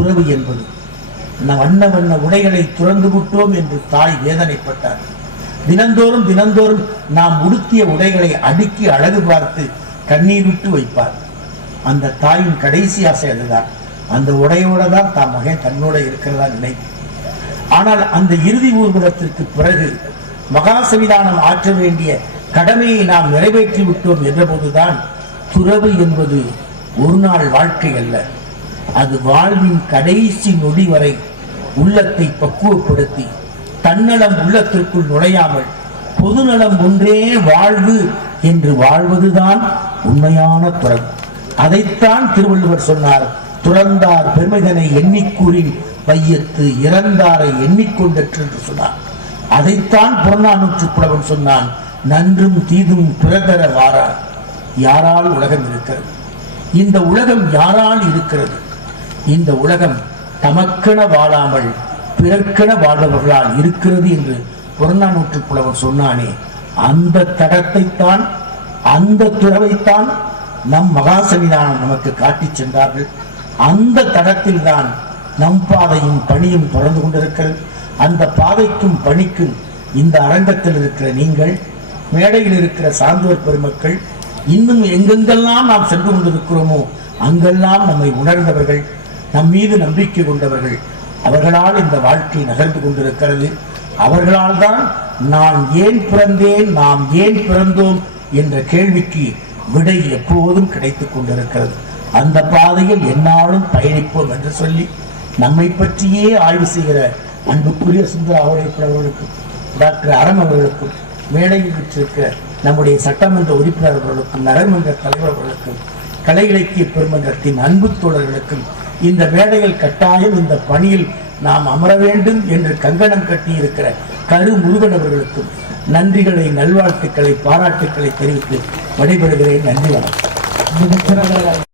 துறவு என்பது. வண்ண வண்ண உடைகளை துறந்து விட்டோம் என்று தாய் வேதனைப்பட்டார். தினந்தோறும் தினந்தோறும் நாம் உடுத்திய உடைகளை அடுக்கி அழகு பார்த்து கண்ணீர் விட்டு வைப்பார். அந்த தாயின் கடைசி ஆசை அதுதான். அந்த உடையோட தான் தான் மகன் தன்னோட இருக்கிறதா நினைக்கும். ஆனால் அந்த இறுதி ஊர்வலத்திற்கு பிறகு மகா சன்னிதானம் ஆற்ற வேண்டிய கடமையை நாம் நிறைவேற்றி விட்டோம் என்ற போதுதான் துறவு என்பது ஒரு நாள் வாழ்க்கை அல்ல, அது வாழ்வின் கடைசி நொடி வரை உள்ளத்தை பக்குவப்படுத்தி தன்னலம் உள்ளத்திற்குள் நுழையாமல் பொதுநலம் ஒன்றே வாழ்வு என்று வாழ்வதுதான் உண்மையான துறவு. அதைத்தான் திருவள்ளுவர் சொன்னார், துறந்தார் பெருமைதனை எண்ணிக்கூறின் வையத்து இறந்தாரை எண்ணிக்கொண்டற்று என்று சொன்னார். அதைத்தான் புறநானூற்று புலவன் சொன்னான், நன்றும் தீதும் பிறதர வாரார். யாரால் உலகம் இருக்கிறது? இந்த உலகம் யாரால் இருக்கிறது? இந்த உலகம் தமக்கென வாழாமல் பிறர்க்கென வாழ்பவர்களால் இருக்கிறது என்று புறநானூற்று புலவன் சொன்னானே, அந்த தடத்தைத்தான் அந்த துறவைத்தான் நம் மகா சன்னிதானம் நமக்கு காட்டி சென்றார்கள். அந்த தடத்தில் தான் நம் பாதையும் பணியும் தொடர்ந்து கொண்டிருக்கிறது. அந்த பாதைக்கும் பணிக்கும் இந்த அரங்கத்தில் இருக்கிற நீங்கள், மேடையில் இருக்கிற சான்றோர் பெருமக்கள், இன்னும் எங்கெங்கெல்லாம் நாம் சென்று கொண்டிருக்கிறோமோ அங்கெல்லாம் நம்மை உணர்ந்தவர்கள், நம் மீது நம்பிக்கை கொண்டவர்கள், அவர்களால் இந்த வாழ்க்கை நகர்ந்து கொண்டிருக்கிறது. அவர்களால் தான் நான் ஏன் பிறந்தேன், நாம் ஏன் பிறந்தோம் என்ற கேள்விக்கு விடை எப்போதும் கிடைத்துக் கொண்டிருக்கிறது. அந்த பாதையில் எந்நாளும் பயணிப்போம் என்று சொல்லி நம்மை பற்றியே ஆய்வு செய்கிற அன்புக்குரிய சுந்தர அவர்களுக்கும் டாக்டர் அறம் அவர்களுக்கும் மேடையில் பெற்றிருக்கிற நம்முடைய சட்டமன்ற உறுப்பினர் அவர்களுக்கும் நகர்மன்ற தலைவர் அவர்களுக்கும் கலை இலக்கிய பெருமன்றத்தின் அன்பு தோழர்களுக்கும் இந்த மேடையில் கட்டாயம் இந்த பணியில் நாம் அமர வேண்டும் என்று கங்கணம் கட்டியிருக்கிற கரு முருகன் அவர்களுக்கும் நன்றிகளை, நல்வாழ்த்துக்களை, பாராட்டுக்களை தெரிவித்து விடைபெறுகிறேன். நன்றி, வணக்கம்.